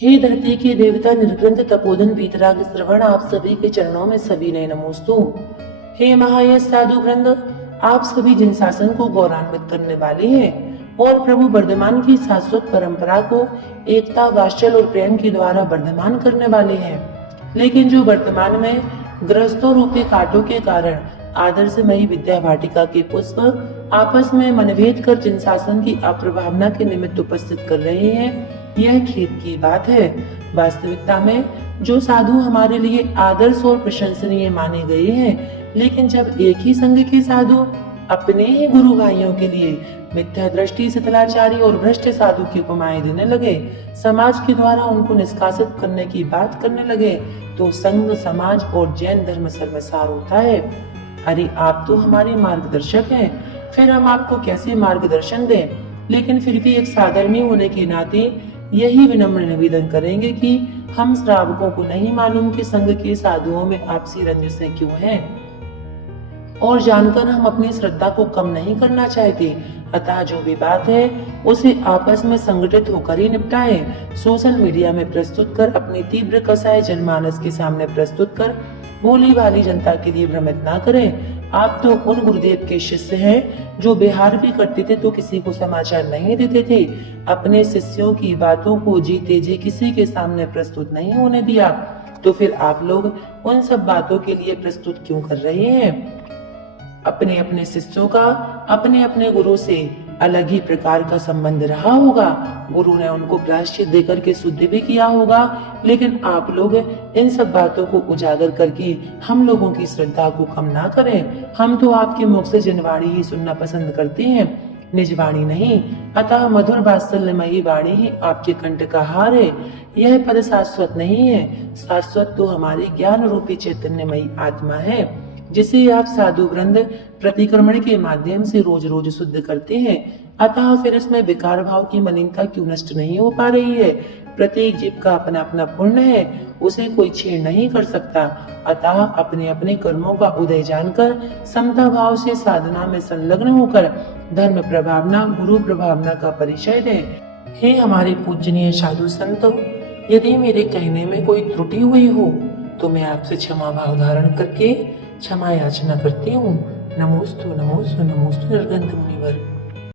हे धरती के देवता निर्ग्रंथ तपोधन वीतराग श्रवण, आप सभी के चरणों में सभी नए नमोस्तु। हे महायश साधु वृंद, आप सभी जिन शासन को गौरवान्वित करने वाले हैं और प्रभु वर्धमान की शाश्वत परंपरा को एकता, वात्सल्य और प्रेम के द्वारा वर्धमान करने वाले हैं, लेकिन जो वर्तमान में ग्रस्तों रूपी कांटों के कारण आदर्शमयी विद्या वाटिका के पुष्प आपस में मनभेद कर जिन शासन की अप्रभावना के निमित्त उपस्थित कर रहे हैं, यह खेद की बात है। वास्तविकता में जो साधु हमारे लिए आदर्श और प्रशंसनीय माने गए हैं, लेकिन जब एक ही संघ के साधु अपने ही गुरु भाइयों के लिए मिथ्या दृष्टि, शिथिलाचारी और भ्रष्ट साधु की उपमाएं देने लगे, समाज के द्वारा उनको निष्कासित करने की बात करने लगे, तो संघ, समाज और जैन धर्म सर्वसार होता है। अरे आप तो हमारे मार्गदर्शक हैं, फिर हम आपको कैसे मार्गदर्शन दें? लेकिन फिर भी एक साधर्मी होने के नाते यही विनम्र निवेदन करेंगे कि हम श्रावकों को नहीं मालूम कि संघ के साधुओं में आपसी रंजिशें क्यों हैं, और जानकर हम अपनी श्रद्धा को कम नहीं करना चाहते। अतः जो भी बात है उसे आपस में संगठित होकर ही निपटाएं। सोशल मीडिया में प्रस्तुत कर, अपनी तीव्र कसाई जनमानस के सामने प्रस्तुत कर भोली भाली जनता के लिए भ्रमित ना करें। आप तो उन गुरुदेव के शिष्य हैं जो बिहार भी करते थे तो किसी को समाचार नहीं देते थे, अपने शिष्यों की बातों को जीते जी किसी के सामने प्रस्तुत नहीं होने दिया, तो फिर आप लोग उन सब बातों के लिए प्रस्तुत क्यों कर रहे हैं? अपने अपने शिष्यों का अपने अपने गुरु से अलग ही प्रकार का संबंध रहा होगा। गुरु ने उनको प्रायश्चित देकर के शुद्ध भी किया होगा, लेकिन आप लोग इन सब बातों को उजागर करके हम लोगों की श्रद्धा को कम ना करें। हम तो आपके मुख से जनवाणी ही सुनना पसंद करते हैं, निजवाणी नहीं। अतः मधुर वात्सल्यमयी वाणी ही आपके कंठ का हार है। यह पद शाश्वत नहीं है, शाश्वत तो हमारी ज्ञान रूपी चैतन्यमयी आत्मा है, जिसे आप साधु वृंद प्रतिक्रमण के माध्यम से रोज रोज शुद्ध करते हैं। अतः फिर इसमें विकार भाव की मलिनता क्यों नष्ट नहीं हो पा रही है? प्रत्येक जीव का अपना अपना पुण्य है, उसे कोई छेड़ नहीं कर सकता। अतः अपने अपने कर्मों का उदय जानकर समता भाव से साधना में संलग्न होकर धर्म प्रभावना, गुरु प्रभावना का परिचय दे। हे हमारे पूजनीय साधु संतों, यदि मेरे कहने में कोई त्रुटि हुई हो तो मैं आपसे क्षमा भाव धारण करके क्षमा याचना करती हूँ। नमोस्तु नमोस्तु नमोस्तु निर्गंत मुनिवर।